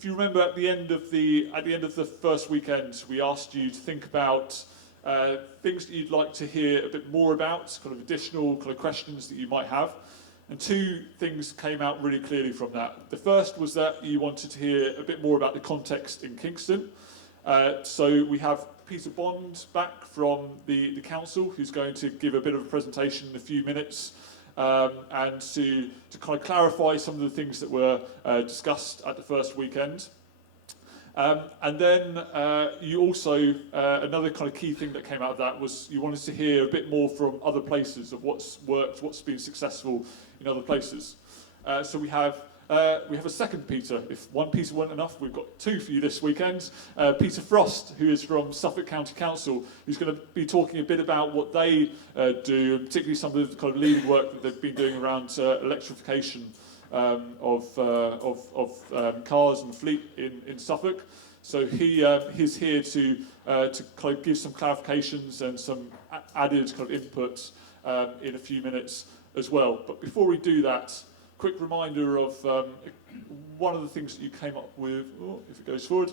if you remember at the end of the first weekend, we asked you to think about things that you'd like to hear a bit more about, kind of additional kind of questions that you might have. And two things came out really clearly from that. The first was that you wanted to hear a bit more about the context in Kingston. So we have Peter Bond back from the council, who's going to give a bit of a presentation in a few minutes, and to kind of clarify some of the things that were discussed at the first weekend. And then you also, another kind of key thing that came out of that was you wanted to hear a bit more from other places of what's worked, what's been successful in other places. So we have a second Peter. If one Peter weren't enough, we've got two for you this weekend. Peter Frost, who is from Suffolk County Council, who's going to be talking a bit about what they do, and particularly some of the kind of leading work that they've been doing around electrification of cars and fleet in Suffolk. So he's here to kind of give some clarifications and some added kind of input in a few minutes as well. But before we do that, quick reminder of one of the things that you came up with, if it goes forward.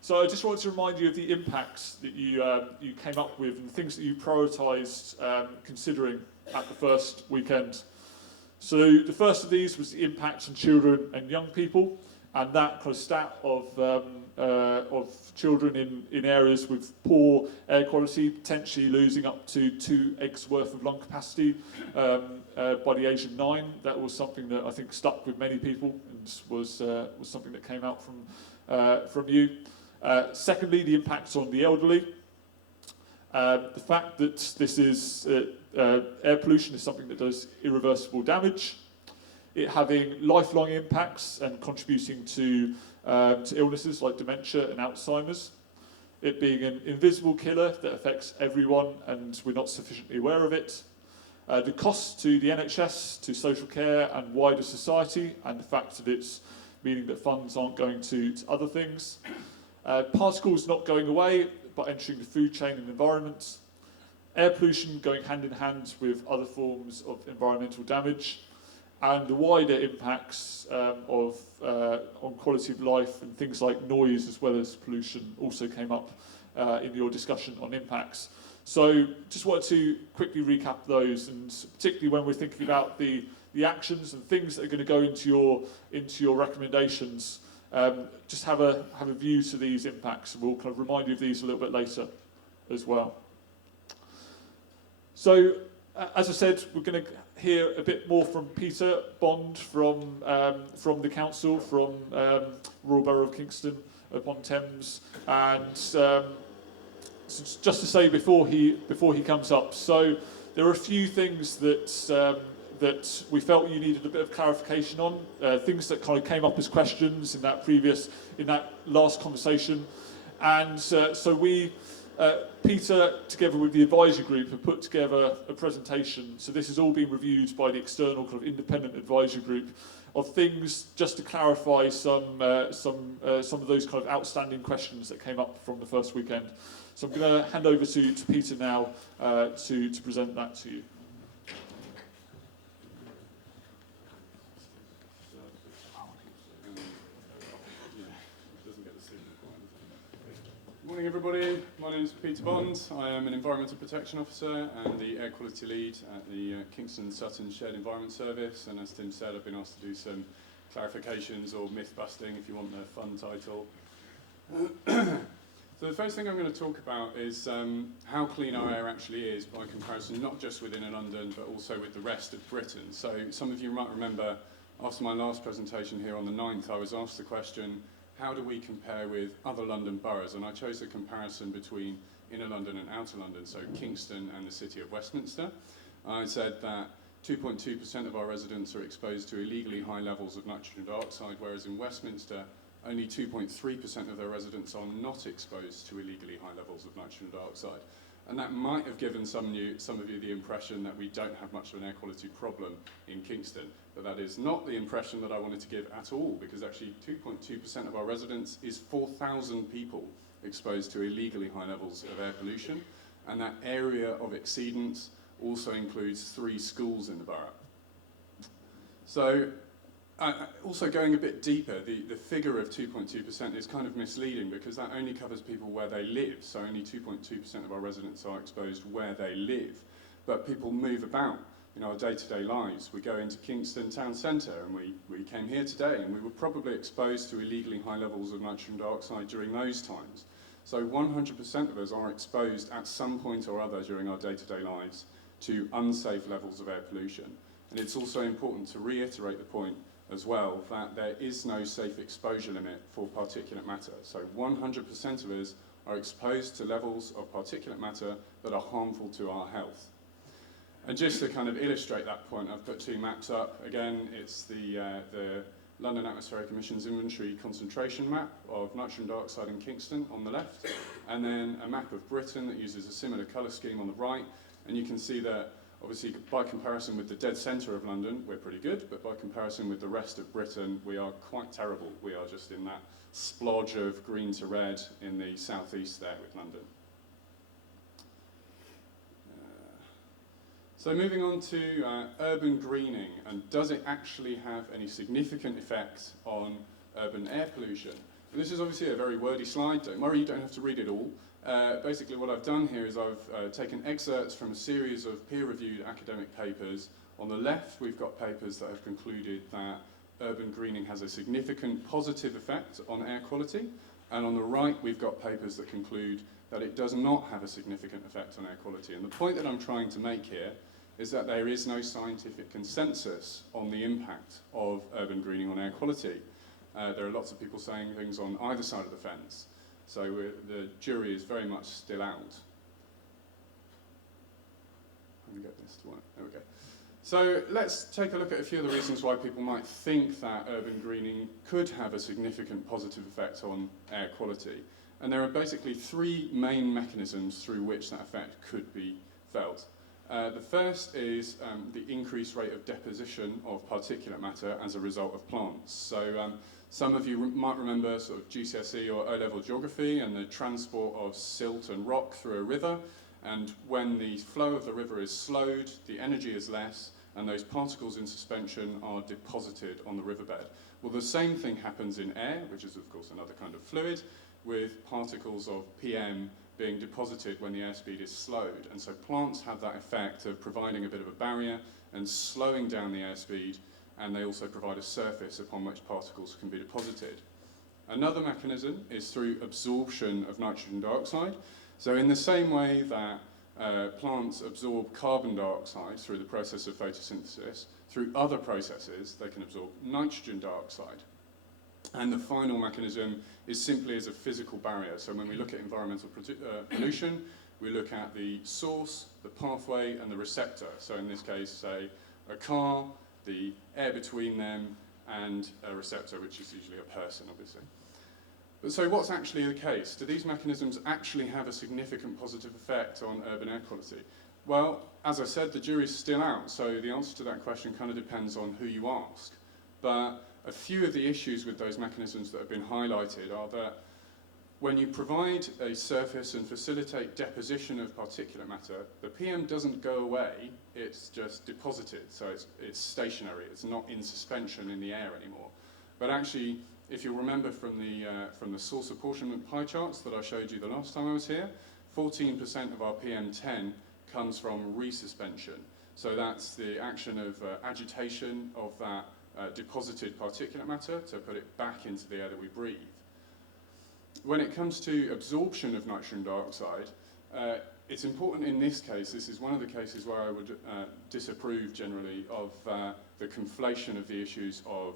So I just wanted to remind you of the impacts that you came up with and the things that you prioritised considering at the first weekend. So the first of these was the impact on children and young people, and that kind of stat of children in areas with poor air quality potentially losing up to 2 eggs worth of lung capacity by the age of 9. That was something that I think stuck with many people and was something that came out from you. Secondly, the impact on the elderly. The fact that this is air pollution is something that does irreversible damage. It having lifelong impacts and contributing to illnesses like dementia and Alzheimer's. It being an invisible killer that affects everyone and we're not sufficiently aware of it. The cost to the NHS, to social care and wider society, and the fact that it's meaning that funds aren't going to other things. Particles not going away, but entering the food chain and environment. Air pollution going hand in hand with other forms of environmental damage. And the wider impacts on quality of life and things like noise as well as pollution also came up in your discussion on impacts. So just wanted to quickly recap those, and particularly when we're thinking about the actions and things that are going to go into your recommendations, just have a view to these impacts, and we'll kind of remind you of these a little bit later as well. So as I said, we're going to hear a bit more from Peter Bond from the council, from Royal Borough of Kingston upon Thames, and so just to say before he comes up, so there are a few things that we felt you needed a bit of clarification on, things that kind of came up as questions in that last conversation, and so we. Peter, together with the advisory group, have put together a presentation. So this has all been reviewed by the external kind of independent advisory group of things just to clarify some of those kind of outstanding questions that came up from the first weekend. So I'm going to hand over to Peter now to present that to you. Good morning everybody, my name is Peter Bond. I am an Environmental Protection Officer and the Air Quality Lead at the Kingston Sutton Shared Environment Service, and as Tim said, I've been asked to do some clarifications or myth busting if you want the fun title. So the first thing I'm going to talk about is how clean our air actually is by comparison, not just within London but also with the rest of Britain. So some of you might remember after my last presentation here on the 9th I was asked the question, how do we compare with other London boroughs? And I chose a comparison between inner London and outer London, so Kingston and the city of Westminster. I said that 2.2% of our residents are exposed to illegally high levels of nitrogen dioxide, whereas in Westminster, only 2.3% of their residents are not exposed to illegally high levels of nitrogen dioxide. And that might have given some of you the impression that we don't have much of an air quality problem in Kingston. But that is not the impression that I wanted to give at all, because actually 2.2% of our residents is 4,000 people exposed to illegally high levels of air pollution. And that area of exceedance also includes 3 schools in the borough. So Also going a bit deeper, the figure of 2.2% is kind of misleading because that only covers people where they live, so only 2.2% of our residents are exposed where they live. But people move about in our day-to-day lives. We go into Kingston town centre, and we came here today, and we were probably exposed to illegally high levels of nitrogen dioxide during those times. So 100% of us are exposed at some point or other during our day-to-day lives to unsafe levels of air pollution. And it's also important to reiterate the point as well that there is no safe exposure limit for particulate matter. So 100% of us are exposed to levels of particulate matter that are harmful to our health. And just to kind of illustrate that point, I've put two maps up. Again, it's the London Atmospheric Emissions Inventory concentration map of nitrogen dioxide in Kingston on the left, and then a map of Britain that uses a similar colour scheme on the right. And you can see that obviously, by comparison with the dead centre of London, we're pretty good, but by comparison with the rest of Britain, we are quite terrible. We are just in that splodge of green to red in the southeast there with London. So moving on to urban greening, and does it actually have any significant effect on urban air pollution? And this is obviously a very wordy slide. Don't worry, you don't have to read it all. Basically what I've done here is I've taken excerpts from a series of peer-reviewed academic papers. On the left, we've got papers that have concluded that urban greening has a significant positive effect on air quality, and on the right, we've got papers that conclude that it does not have a significant effect on air quality. And the point that I'm trying to make here is that there is no scientific consensus on the impact of urban greening on air quality. There are lots of people saying things on either side of the fence. So the jury is very much still out. Let me get this to work. There we go. So let's take a look at a few of the reasons why people might think that urban greening could have a significant positive effect on air quality. And there are basically three main mechanisms through which that effect could be felt. The first is the increased rate of deposition of particulate matter as a result of plants. So some of you might remember sort of GCSE or O-level geography and the transport of silt and rock through a river. And when the flow of the river is slowed, the energy is less, and those particles in suspension are deposited on the riverbed. Well, the same thing happens in air, which is of course another kind of fluid, with particles of PM being deposited when the airspeed is slowed. And so plants have that effect of providing a bit of a barrier and slowing down the airspeed, and they also provide a surface upon which particles can be deposited. Another mechanism is through absorption of nitrogen dioxide. So in the same way that plants absorb carbon dioxide through the process of photosynthesis, through other processes they can absorb nitrogen dioxide. And the final mechanism is simply as a physical barrier. So when we look at environmental pollution, we look at the source, the pathway, and the receptor. So in this case, say, a car, the air between them, and a receptor, which is usually a person, obviously. But so what's actually the case? Do these mechanisms actually have a significant positive effect on urban air quality? Well, as I said, the jury's still out, so the answer to that question kind of depends on who you ask. But a few of the issues with those mechanisms that have been highlighted are that when you provide a surface and facilitate deposition of particulate matter, the PM doesn't go away, it's just deposited, so it's stationary, it's not in suspension in the air anymore. But actually, if you remember from the source apportionment pie charts that I showed you the last time I was here, 14% of our PM10 comes from resuspension. So that's the action of agitation of that deposited particulate matter to put it back into the air that we breathe. When it comes to absorption of nitrogen dioxide, it's important in this case, this is one of the cases where I would disapprove generally of the conflation of the issues of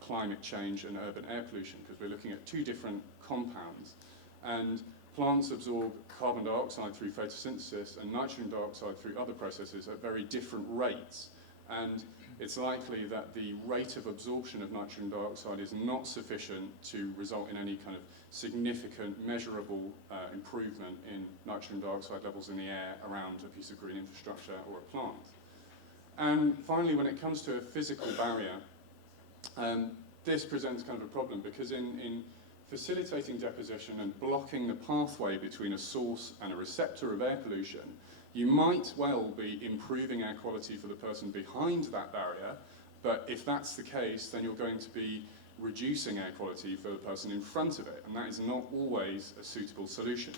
climate change and urban air pollution, because we're looking at two different compounds. And plants absorb carbon dioxide through photosynthesis and nitrogen dioxide through other processes at very different rates. And it's likely that the rate of absorption of nitrogen dioxide is not sufficient to result in any kind of significant, measurable improvement in nitrogen dioxide levels in the air around a piece of green infrastructure or a plant. And finally, when it comes to a physical barrier, this presents kind of a problem, because in facilitating deposition and blocking the pathway between a source and a receptor of air pollution, you might well be improving air quality for the person behind that barrier, But if that's the case, then you're going to be reducing air quality for the person in front of it, and that is not always a suitable solution.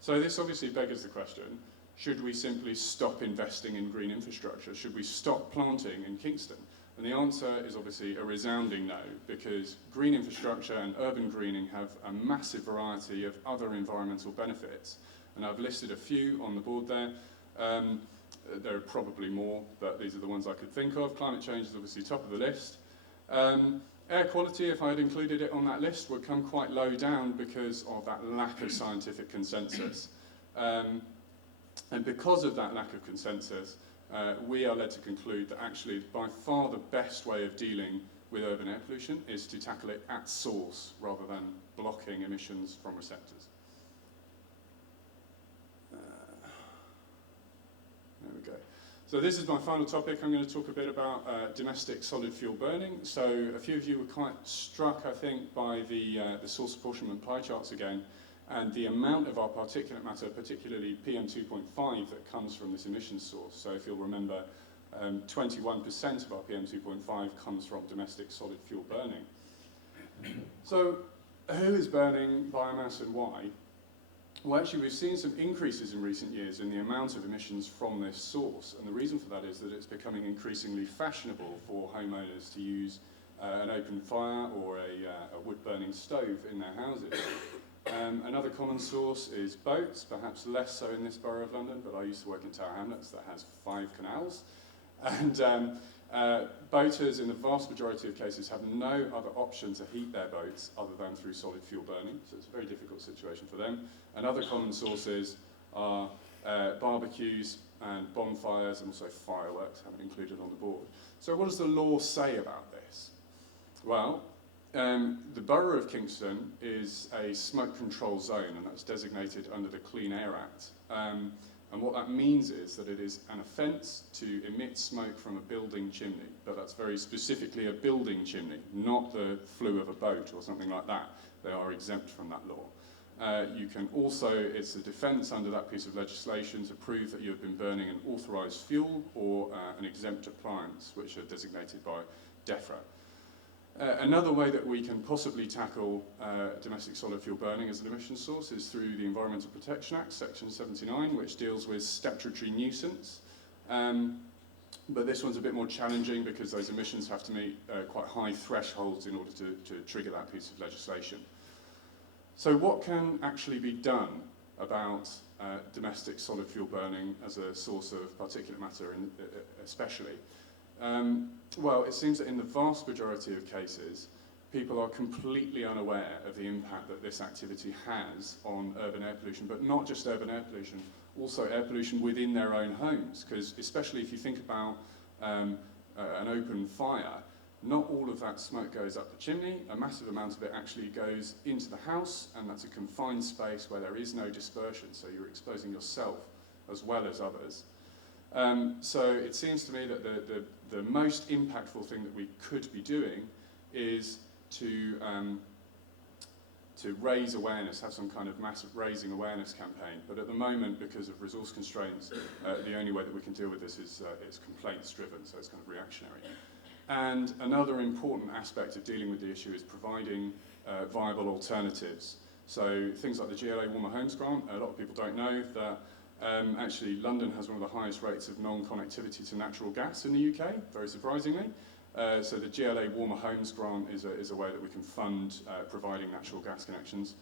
So this obviously beggars the question, should we simply stop investing in green infrastructure? Should we stop planting in Kingston? And the answer is obviously a resounding no, because green infrastructure and urban greening have a massive variety of other environmental benefits. And I've listed a few on the board there. There are probably more, but these are the ones I could think of. Climate change is obviously top of the list. Air quality, if I had included it on that list, would come quite low down because of that lack of scientific consensus. And because of that lack of consensus, we are led to conclude that actually by far the best way of dealing with urban air pollution is to tackle it at source rather than blocking emissions from receptors. There we go. So this is my final topic. I'm going to talk a bit about domestic solid fuel burning. So a few of you were quite struck, I think, by the source apportionment pie charts again, and the amount of our particulate matter, particularly PM2.5, that comes from this emission source. So if you'll remember, 21% of our PM2.5 comes from domestic solid fuel burning. So who is burning biomass and why? Well, actually, we've seen some increases in recent years in the amount of emissions from this source, and the reason for that is that it's becoming increasingly fashionable for homeowners to use an open fire or a wood-burning stove in their houses. Another common source is boats, perhaps less so in this borough of London, but I used to work in Tower Hamlets that has 5 canals. And boaters, in the vast majority of cases, have no other option to heat their boats other than through solid fuel burning, so it's a very difficult situation for them. And other common sources are barbecues and bonfires, and also fireworks, haven't included on the board. So what does the law say about this? Well, the Borough of Kingston is a smoke control zone, and that's designated under the Clean Air Act. And what that means is that it is an offence to emit smoke from a building chimney, but that's very specifically a building chimney, not the flue of a boat or something like that. They are exempt from that law. You can also, it's a defence under that piece of legislation to prove that you have been burning an authorised fuel or an exempt appliance, which are designated by DEFRA. Another way that we can possibly tackle domestic solid fuel burning as an emission source is through the Environmental Protection Act, Section 79, which deals with statutory nuisance. But this one's a bit more challenging because those emissions have to meet quite high thresholds in order to trigger that piece of legislation. So what can actually be done about domestic solid fuel burning as a source of particulate matter, especially? Well, it seems that in the vast majority of cases, people are completely unaware of the impact that this activity has on urban air pollution, but not just urban air pollution, also air pollution within their own homes, because especially if you think about an open fire, not all of that smoke goes up the chimney. A massive amount of it actually goes into the house, and that's a confined space where there is no dispersion, so you're exposing yourself as well as others. So it seems to me that the most impactful thing that we could be doing is to raise awareness, have some kind of massive raising awareness campaign. But at the moment, because of resource constraints, the only way that we can deal with this is complaints driven, so it's kind of reactionary. And another important aspect of dealing with the issue is providing viable alternatives. So things like the GLA Warmer Homes Grant, a lot of people don't know that actually London has one of the highest rates of non-connectivity to natural gas in the UK, very surprisingly. So the GLA Warmer Homes Grant is a way that we can fund providing natural gas connections.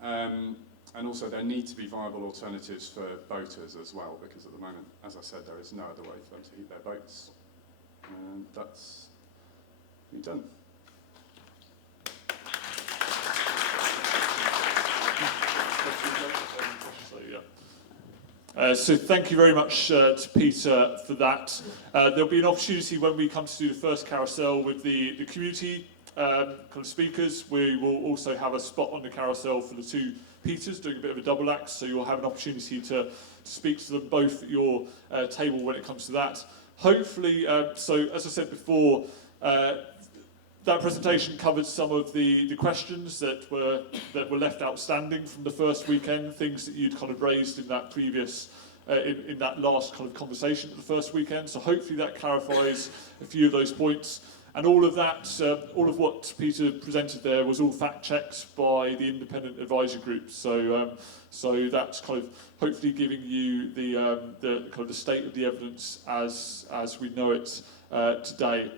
And also there need to be viable alternatives for boaters as well, because at the moment, as I said, there is no other way for them to heat their boats. And that's me done. So thank you very much to Peter for that. There'll be an opportunity when we come to do the first carousel with the community kind of speakers. We will also have a spot on the carousel for the 2 Peters, doing a bit of a double act, so you'll have an opportunity to speak to them both at your table when it comes to that. Hopefully, so as I said before, that presentation covered some of the questions that were left outstanding from the first weekend, things that you'd kind of raised in that previous in that last kind of conversation at the first weekend. So hopefully that clarifies a few of those points. And all of that, all of what Peter presented there was all fact-checked by the independent advisory group. So, so that's kind of hopefully giving you the kind of the state of the evidence as we know it today.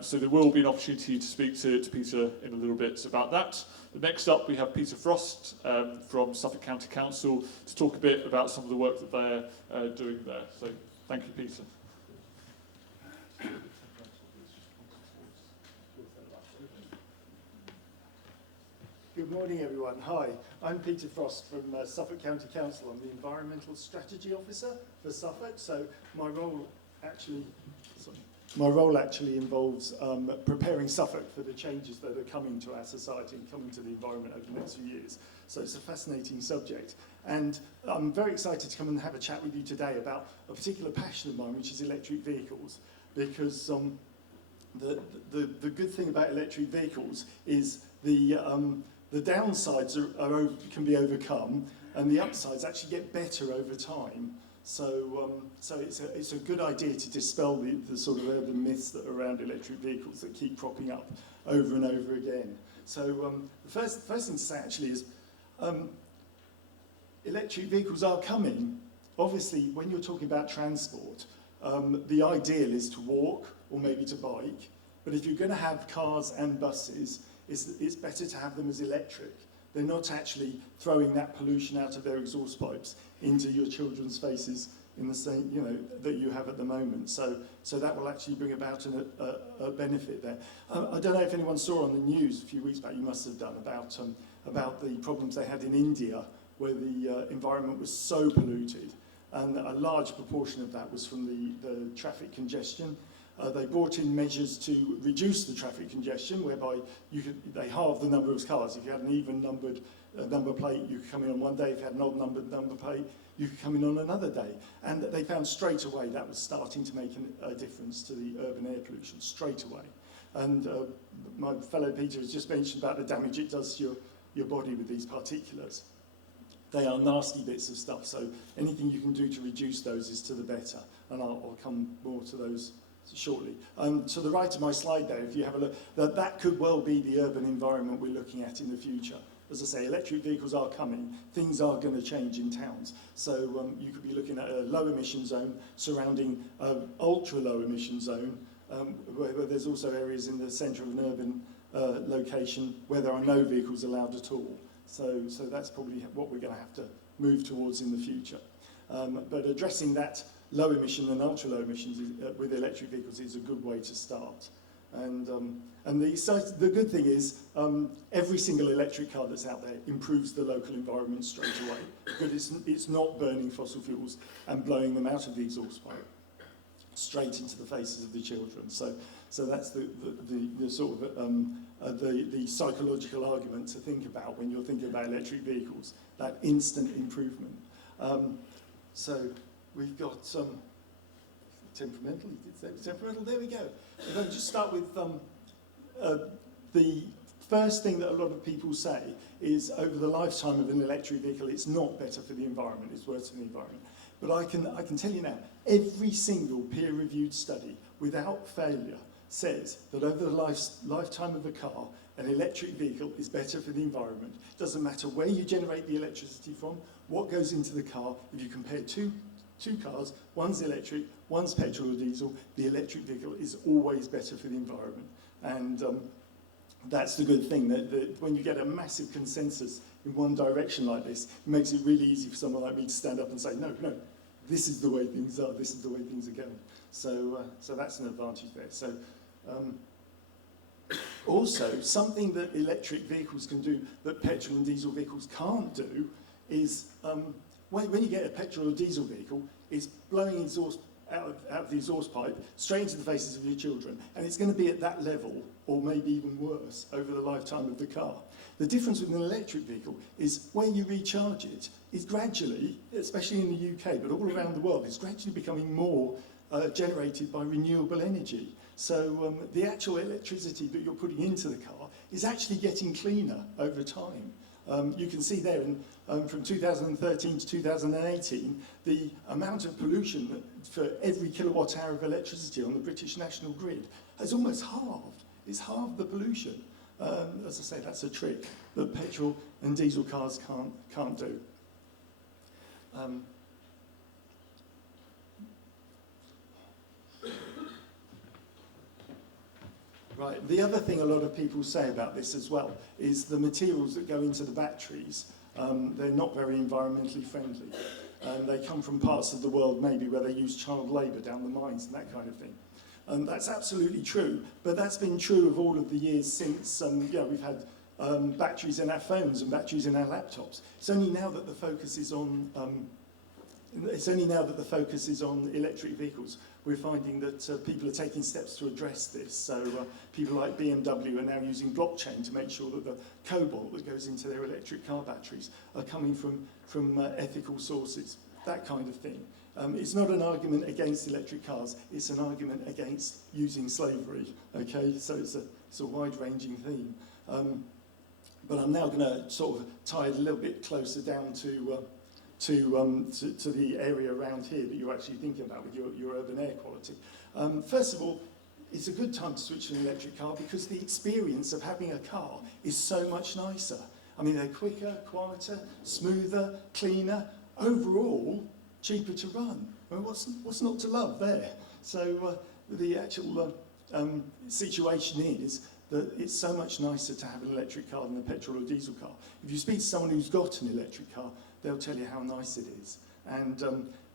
So there will be an opportunity to speak to Peter in a little bit about that. But next up, we have Peter Frost from Suffolk County Council to talk a bit about some of the work that they're doing there. So thank you, Peter. Good morning, everyone. Hi, I'm Peter Frost from Suffolk County Council. I'm the Environmental Strategy Officer for Suffolk. So my role actually involves preparing Suffolk for the changes that are coming to our society and coming to the environment over the next few years. So it's a fascinating subject. And I'm very excited to come and have a chat with you today about a particular passion of mine, which is electric vehicles. Because the good thing about electric vehicles is the downsides can be overcome, and the upsides actually get better over time. So, so it's a good idea to dispel the sort of urban myths that are around electric vehicles that keep cropping up over and over again. So the first thing to say actually is electric vehicles are coming. Obviously, when you're talking about transport, the ideal is to walk or maybe to bike. But if you're going to have cars and buses, it's better to have them as electric. They're not actually throwing that pollution out of their exhaust pipes into your children's faces in the same, that you have at the moment. So that will actually bring about a benefit there. I don't know if anyone saw on the news a few weeks back, you must have done, about the problems they had in India, where the environment was so polluted, and a large proportion of that was from the traffic congestion. They brought in measures to reduce the traffic congestion, whereby they halved the number of cars. If you had an even numbered number plate, you could come in on one day. If you had an odd numbered number plate, you could come in on another day. And they found straight away that was starting to make a difference to the urban air pollution, straight away. And my fellow Peter has just mentioned about the damage it does to your body with these particulates. They are nasty bits of stuff, so anything you can do to reduce those is to the better. And I'll come more to those shortly. To the right of my slide there, if you have a look, that could well be the urban environment we're looking at in the future. As I say, electric vehicles are coming. Things are going to change in towns. So you could be looking at a low emission zone surrounding an ultra low emission zone, where there's also areas in the centre of an urban location where there are no vehicles allowed at all. So that's probably what we're going to have to move towards in the future. But addressing that low emission and ultra low emissions with electric vehicles is a good way to start. And the good thing is every single electric car that's out there improves the local environment straight away, because it's not burning fossil fuels and blowing them out of the exhaust pipe straight into the faces of the children. So that's the sort of the psychological argument to think about when you're thinking about electric vehicles, that instant improvement. So we've got temperamental, you did say temperamental, there we go. If I just start with the first thing that a lot of people say is over the lifetime of an electric vehicle, it's not better for the environment, it's worse for the environment. But I can tell you now, every single peer-reviewed study, without failure, says that over the lifetime of a car, an electric vehicle is better for the environment. It doesn't matter where you generate the electricity from, what goes into the car. If you compare two cars, one's electric, one's petrol or diesel, the electric vehicle is always better for the environment. And that's the good thing, that when you get a massive consensus in one direction like this, it makes it really easy for someone like me to stand up and say, no, this is the way things are, this is the way things are going. So that's an advantage there. So also, something that electric vehicles can do that petrol and diesel vehicles can't do is, when you get a petrol or diesel vehicle, it's blowing exhaust out of the exhaust pipe straight into the faces of your children, and it's going to be at that level, or maybe even worse, over the lifetime of the car. The difference with an electric vehicle is where you recharge it is gradually, especially in the UK, but all around the world, it's gradually becoming more generated by renewable energy. So the actual electricity that you're putting into the car is actually getting cleaner over time. You can see there, and from 2013 to 2018, the amount of pollution for every kilowatt hour of electricity on the British national grid has almost halved. It's halved the pollution. As I say, that's a trick that petrol and diesel cars can't do. Right, the other thing a lot of people say about this as well is the materials that go into the batteries, they're not very environmentally friendly. They come from parts of the world maybe where they use child labour down the mines and that kind of thing. That's absolutely true, but that's been true of all of the years since we've had batteries in our phones and batteries in our laptops. It's only now that the focus is on electric vehicles. We're finding that people are taking steps to address this. So people like BMW are now using blockchain to make sure that the cobalt that goes into their electric car batteries are coming from ethical sources, that kind of thing. It's not an argument against electric cars, it's an argument against using slavery, okay? So it's a wide-ranging theme. But I'm now going to sort of tie it a little bit closer down to the area around here that you're actually thinking about with your urban air quality. First of all, it's a good time to switch to an electric car because the experience of having a car is so much nicer. I mean, they're quicker, quieter, smoother, cleaner, overall cheaper to run. I mean, what's not to love there? So the actual situation is that it's so much nicer to have an electric car than a petrol or diesel car. If you speak to someone who's got an electric car, they'll tell you how nice it is. And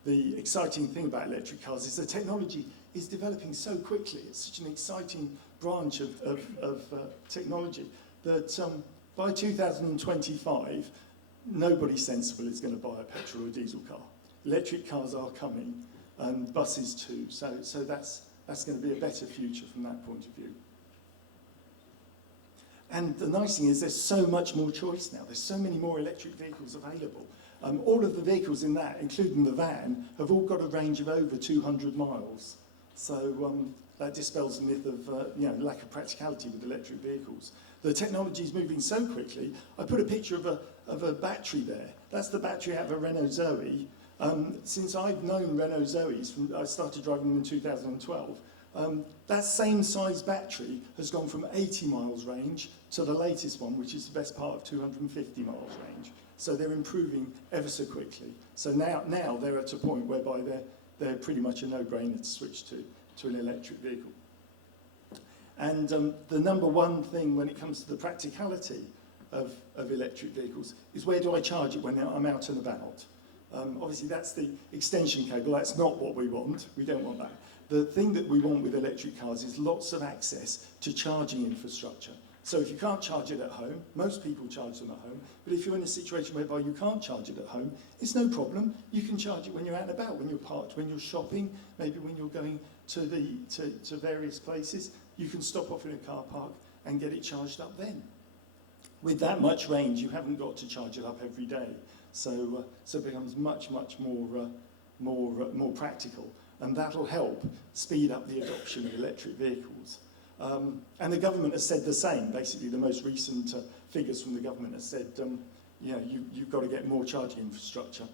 the exciting thing about electric cars is the technology is developing so quickly. It's such an exciting branch of technology that by 2025, nobody sensible is going to buy a petrol or diesel car. Electric cars are coming, and buses too. So that's going to be a better future from that point of view. And the nice thing is there's so much more choice now. There's so many more electric vehicles available. All of the vehicles in that, including the van, have all got a range of over 200 miles. So that dispels the myth of lack of practicality with electric vehicles. The technology is moving so quickly. I put a picture of a battery there. That's the battery out of a Renault Zoe. Since I've known Renault Zoes, I started driving them in 2012, that same size battery has gone from 80 miles range to the latest one, which is the best part of 250 miles range. So they're improving ever so quickly. So now they're at a point whereby they're pretty much a no-brainer to switch to an electric vehicle. And the number one thing when it comes to the practicality of electric vehicles is where do I charge it when I'm out and about? Obviously that's the extension cable, that's not what we want, we don't want that. The thing that we want with electric cars is lots of access to charging infrastructure. So if you can't charge it at home, most people charge them at home, but if you're in a situation whereby you can't charge it at home, it's no problem. You can charge it when you're out and about, when you're parked, when you're shopping, maybe when you're going to various places. You can stop off in a car park and get it charged up then. With that much range, you haven't got to charge it up every day. So it becomes much more practical. And that'll help speed up the adoption of electric vehicles. And the government has said the same. Basically, the most recent figures from the government have said, you've got to get more charging infrastructure.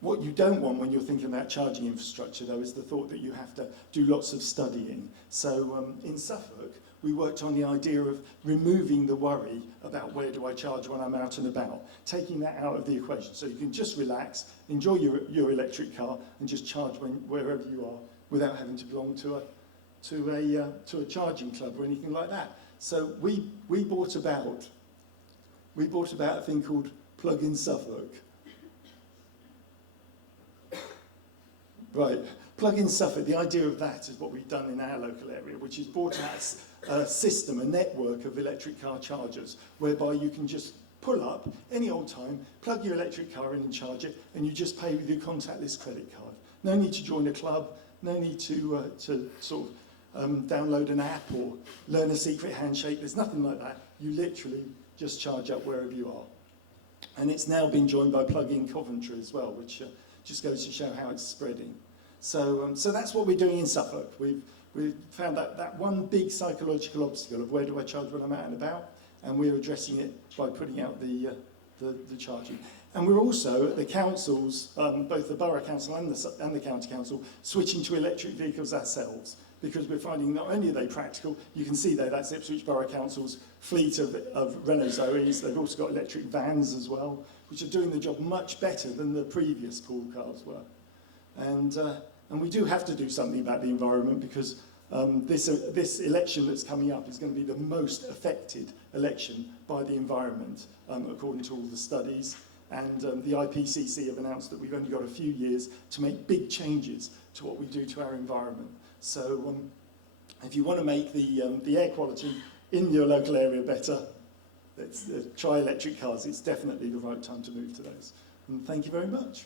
What you don't want when you're thinking about charging infrastructure, though, is the thought that you have to do lots of studying. So in Suffolk, we worked on the idea of removing the worry about where do I charge when I'm out and about, taking that out of the equation. So you can just relax, enjoy your electric car, and just charge wherever you are without having to belong to a charging club or anything like that. So we bought about a thing called Plug in Suffolk. Right, Plug in Suffolk, the idea of that is what we've done in our local area, which is brought out a system, a network of electric car chargers, whereby you can just pull up any old time, plug your electric car in and charge it, and you just pay with your contactless credit card. No need to join a club, no need to sort of download an app or learn a secret handshake. There's nothing like that. You literally just charge up wherever you are. And it's now been joined by Plug in Coventry as well, which just goes to show how it's spreading. So that's what we're doing in Suffolk. We've found that one big psychological obstacle of where do I charge when I'm out and about, and we're addressing it by putting out the charging. And we're also, at the councils, both the Borough Council and the County Council, switching to electric vehicles ourselves, because we're finding not only are they practical, you can see there, that's Ipswich Borough Council's fleet of Renault Zoes. They've also got electric vans as well, which are doing the job much better than the previous pool cars were. And we do have to do something about the environment, because this election that's coming up is going to be the most affected election by the environment, according to all the studies. And the IPCC have announced that we've only got a few years to make big changes to what we do to our environment. So if you want to make the air quality in your local area better, let's try electric cars. It's definitely the right time to move to those. And thank you very much.